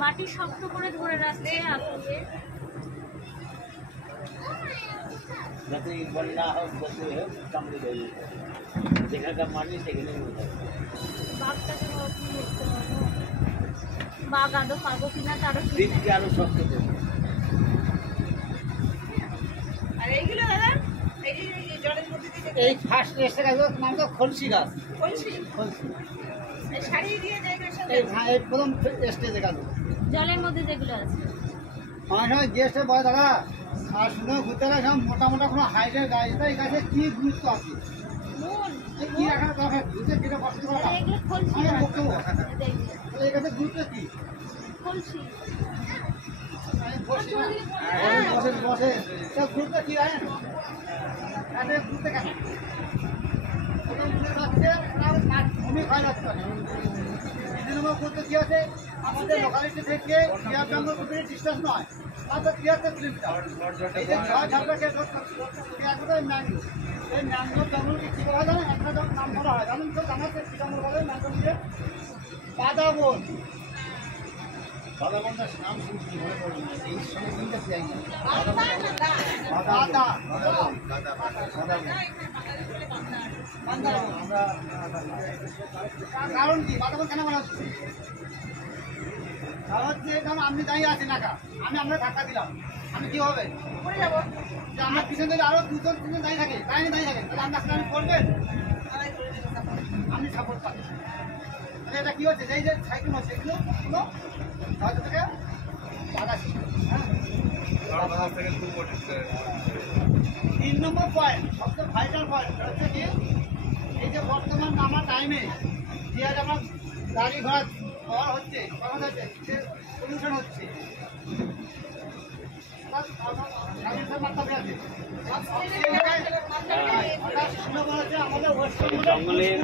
মাটি শক্ত করে ধরে রাখছে আগুনে, যাতে বন্যা হোক যাতে হোক কামড়ে দেয়, যেখানকার মাটি সেখানে বাঘটাকে বাঘ আদৌ পাবো কিনা তারও দিককে আরো শক্ত করবে। আর এইগুলো দাদা এই জলের মধ্যে এই ফার্স্ট এসে গেছে নাম তো খলসি গাছ। খলসি খলসি এই শাড়ি দিয়ে জায়গার সাথে এই প্রথম স্টেজে গেল জলের মধ্যে যেগুলো আছে। অনেক সময় গেস্টে বলে দাদা আর শুনে ঘুরতে গেলে সব মোটা মোটা কোনো হাইটের গাছ, এই গাছে কি গুরুত্ব আছে, কি রাখার দরকার, ঘুরতে কেটে বসতে পারা এগুলো খলসি আমি গাছ। বক্তব্য এই গাছের গুরুত্ব কি? খলসি বসে বসে বসে সব ঘুরতে কি জানেন, ঘুরতে কেন ভূমি ক্ষয় নষ্ট হয়। করতে কি আছে আমাদের লোকালিটি থেকে বিহার জঙ্গল ডিস্টেন্স নয় মাত্র 73 কিলোমিটার। এই যে ছয় ঝাপটাকে ম্যাঙ্গো, এই ম্যাঙ্গো জঙ্গলকে কী বলা হয় জানেন, একটা নাম বলা হয় জানেন তো, জানাচ্ছে কী জঙ্গল বলে ম্যাঙ্গো দিয়ে বাদা বন। বাদা বনটার নাম শুনছি মনে পড়ল না, এই সময় চিন্তা চাই না। কারণ কি বাদা বন কেন বলা হচ্ছে? কারণ হচ্ছে কারণ আপনি দাঁড়িয়ে আছেন একা, আমি আপনার ধাক্কা দিলাম, আমি কি হবে পড়ে যাবো। যে আমার পিছনে যদি আরো দুজন তিনজন দাঁড়িয়ে থাকে, দাঁড়িয়ে থাকে, তাহলে আপনার সাথে আমি করবেন, আপনি সাপোর্ট পাচ্ছেন। এটা কি হচ্ছে, এই যে সাইকেল হচ্ছে এগুলো হয়তো থেকে বাধা সৃষ্টি। হ্যাঁ 3 নম্বর পয়েন্ট সবচেয়ে ভাইটাল পয়েন্ট হচ্ছে কি, এই যে বর্তমান আমার টাইমে যে আজ আমার গাড়ি ঘোড়া পাওয়ার হচ্ছে, কখন হচ্ছে যে পলিউশন হচ্ছে, আমাদের ওয়েস্ট বেঙ্গলের